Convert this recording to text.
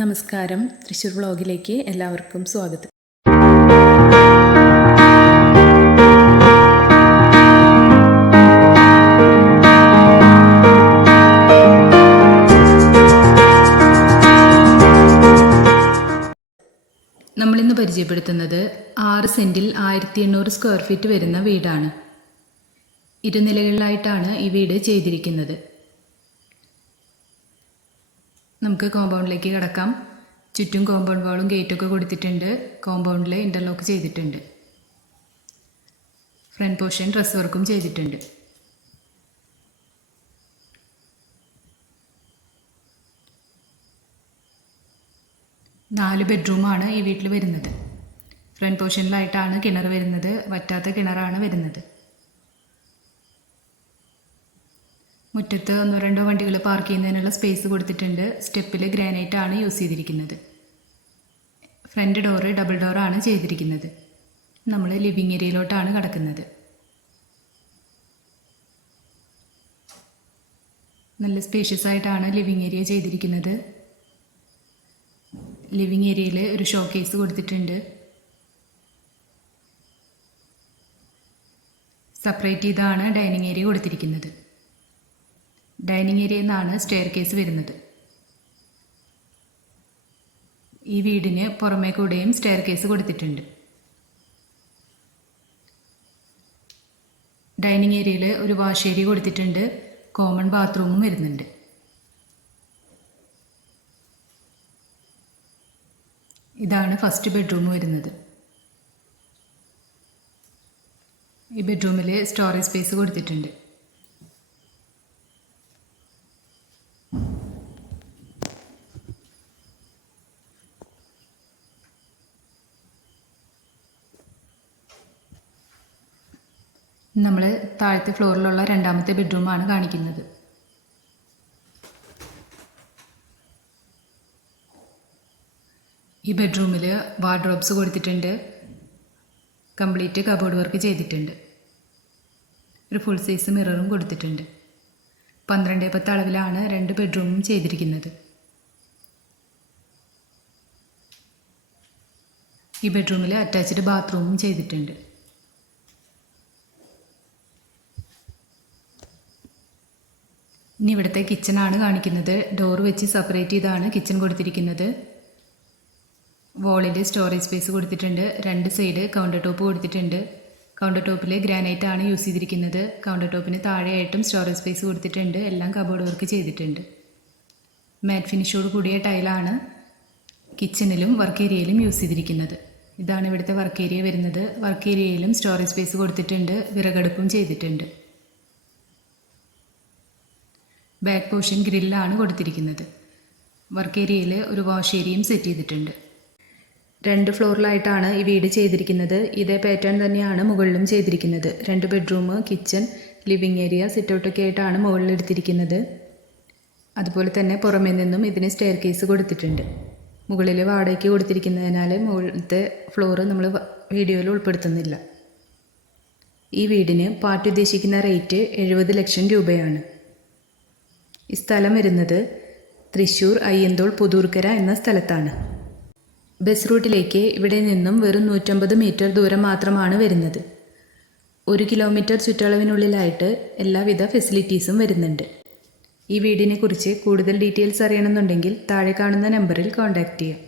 നമസ്കാരം. തൃശ്ശൂർ വ്ളോഗിലേക്ക് എല്ലാവർക്കും സ്വാഗതം. നമ്മളിന്ന് പരിചയപ്പെടുത്തുന്നത് ആറ് സെന്റിൽ ആയിരത്തി എണ്ണൂറ് സ്ക്വയർ ഫീറ്റ് വരുന്ന വീടാണ്. ഇരുനിലകളിലായിട്ടാണ് ഈ വീട് ചെയ്തിരിക്കുന്നത്. നമുക്ക് കോമ്പൗണ്ടിലേക്ക് കിടക്കാം. ചുറ്റും കോമ്പൗണ്ട് വാളും ഗേറ്റൊക്കെ കൊടുത്തിട്ടുണ്ട്. കോമ്പൗണ്ടിൽ ഇന്റർലോക്ക് ചെയ്തിട്ടുണ്ട്. ഫ്രണ്ട് പോർഷൻ ഡ്രസ് വർക്കും ചെയ്തിട്ടുണ്ട്. നാല് ബെഡ്റൂമാണ് ഈ വീട്ടിൽ വരുന്നത്. ഫ്രണ്ട് പോർഷനിലായിട്ടാണ് കിണർ വരുന്നത്. വറ്റാത്ത കിണറാണ് വരുന്നത്. മുറ്റത്ത് ഒന്നോ രണ്ടോ വണ്ടികൾ പാർക്ക് ചെയ്യുന്നതിനുള്ള സ്പേസ് കൊടുത്തിട്ടുണ്ട്. സ്റ്റെപ്പിൽ ഗ്രാനൈറ്റ് ആണ് യൂസ് ചെയ്തിരിക്കുന്നത്. ഫ്രണ്ട് ഡോറ് ഡബിൾ ഡോറാണ് ചെയ്തിരിക്കുന്നത്. നമ്മൾ ലിവിങ് ഏരിയയിലോട്ടാണ് കടക്കുന്നത്. നല്ല സ്പേഷ്യസ് ആയിട്ടാണ് ലിവിങ് ഏരിയ ചെയ്തിരിക്കുന്നത്. ലിവിങ് ഏരിയയിൽ ഒരു ഷോ കേസ് കൊടുത്തിട്ടുണ്ട്. സെപ്പറേറ്റ് ചെയ്താണ് ഡൈനിങ് ഏരിയ കൊടുത്തിരിക്കുന്നത്. ഡൈനിങ് ഏരിയയിൽ നിന്നാണ് സ്റ്റെയർ കേസ് വരുന്നത്. ഈ വീടിന് പുറമേ കൂടെയും സ്റ്റെയർ കേസ് കൊടുത്തിട്ടുണ്ട്. ഡൈനിങ് ഏരിയയിൽ ഒരു വാഷ് ഏരിയ കൊടുത്തിട്ടുണ്ട്. കോമൺ ബാത്റൂമും വരുന്നുണ്ട്. ഇതാണ് ഫസ്റ്റ് ബെഡ്റൂം വരുന്നത്. ഈ ബെഡ്റൂമിൽ സ്റ്റോറേജ് സ്പേസ് കൊടുത്തിട്ടുണ്ട്. നമ്മൾ താഴത്തെ ഫ്ലോറിലുള്ള രണ്ടാമത്തെ ബെഡ്റൂമാണ് കാണിക്കുന്നത്. ഈ ബെഡ്റൂമിൽ വാർഡ്രോബ്സ് കൊടുത്തിട്ടുണ്ട്. കംപ്ലീറ്റ് കബോർഡ് വർക്ക് ചെയ്തിട്ടുണ്ട്. ഒരു ഫുൾ സൈസ് മിററും കൊടുത്തിട്ടുണ്ട്. പന്ത്രണ്ട് പത്ത് അളവിലാണ് രണ്ട് ബെഡ്റൂമും ചെയ്തിരിക്കുന്നത്. ഈ ബെഡ്റൂമിൽ അറ്റാച്ച്ഡ് ബാത്റൂമും ചെയ്തിട്ടുണ്ട്. ഇനി ഇവിടുത്തെ കിച്ചണാണ് കാണിക്കുന്നത്. ഡോർ വെച്ച് സെപ്പറേറ്റ് ചെയ്താണ് കിച്ചൺ കൊടുത്തിരിക്കുന്നത്. വോളിൽ സ്റ്റോറേജ് സ്പേസ് കൊടുത്തിട്ടുണ്ട്. രണ്ട് സൈഡ് കൗണ്ടർ ടോപ്പ് കൊടുത്തിട്ടുണ്ട്. കൗണ്ടർ ടോപ്പിൽ ഗ്രാനൈറ്റ് ആണ് യൂസ് ചെയ്തിരിക്കുന്നത്. കൗണ്ടർ ടോപ്പിന് താഴെയായിട്ടും സ്റ്റോറേജ് സ്പേസ് കൊടുത്തിട്ടുണ്ട്. എല്ലാം കബോർഡ് വർക്ക് ചെയ്തിട്ടുണ്ട്. മാറ്റ് ഫിനിഷോട് കൂടിയ ടൈലാണ് കിച്ചണിലും വർക്ക് ഏരിയയിലും യൂസ് ചെയ്തിരിക്കുന്നത്. ഇതാണ് ഇവിടുത്തെ വർക്ക് ഏരിയ വരുന്നത്. വർക്ക് ഏരിയയിലും സ്റ്റോറേജ് സ്പേസ് കൊടുത്തിട്ടുണ്ട്. വിറകടുപ്പും ചെയ്തിട്ടുണ്ട്. ബാക്ക് പോർഷൻ ഗ്രില്ലാണ് കൊടുത്തിരിക്കുന്നത്. വർക്ക് ഏരിയയിൽ ഒരു വാഷ് ഏരിയയും സെറ്റ് ചെയ്തിട്ടുണ്ട്. രണ്ട് ഫ്ലോറിലായിട്ടാണ് ഈ വീട് ചെയ്തിരിക്കുന്നത്. ഇതേ പാറ്റേൺ തന്നെയാണ് മുകളിലും ചെയ്തിരിക്കുന്നത്. രണ്ട് ബെഡ്റൂം കിച്ചൺ ലിവിങ് ഏരിയ സിറ്റൗട്ടൊക്കെ ആയിട്ടാണ് മുകളിൽ എടുത്തിരിക്കുന്നത് അതുപോലെ തന്നെ പുറമേ നിന്നും ഇതിന് സ്റ്റെയർ കേസ് കൊടുത്തിട്ടുണ്ട്. മുകളിൽ വാടകയ്ക്ക് കൊടുത്തിരിക്കുന്നതിനാൽ മുകളിലത്തെ ഫ്ലോറ് നമ്മൾ വീഡിയോയിൽ ഉൾപ്പെടുത്തുന്നില്ല. ഈ വീടിന് പാർട്ടി ഉദ്ദേശിക്കുന്ന റേറ്റ് എഴുപത് ലക്ഷം രൂപയാണ്. ഈ സ്ഥലം വരുന്നത് തൃശ്ശൂർ അയ്യന്തോൾ പുതൂർക്കര എന്ന സ്ഥലത്താണ്. ബസ് റൂട്ടിലേക്ക് ഇവിടെ നിന്നും വെറും നൂറ്റമ്പത് മീറ്റർ ദൂരം മാത്രമാണ് വരുന്നത്. ഒരു കിലോമീറ്റർ ചുറ്റളവിനുള്ളിലായിട്ട് എല്ലാവിധ ഫെസിലിറ്റീസും വരുന്നുണ്ട്. ഈ വീടിനെക്കുറിച്ച് കൂടുതൽ ഡീറ്റെയിൽസ് അറിയണമെന്നുണ്ടെങ്കിൽ താഴെ കാണുന്ന നമ്പറിൽ കോൺടാക്റ്റ് ചെയ്യാം.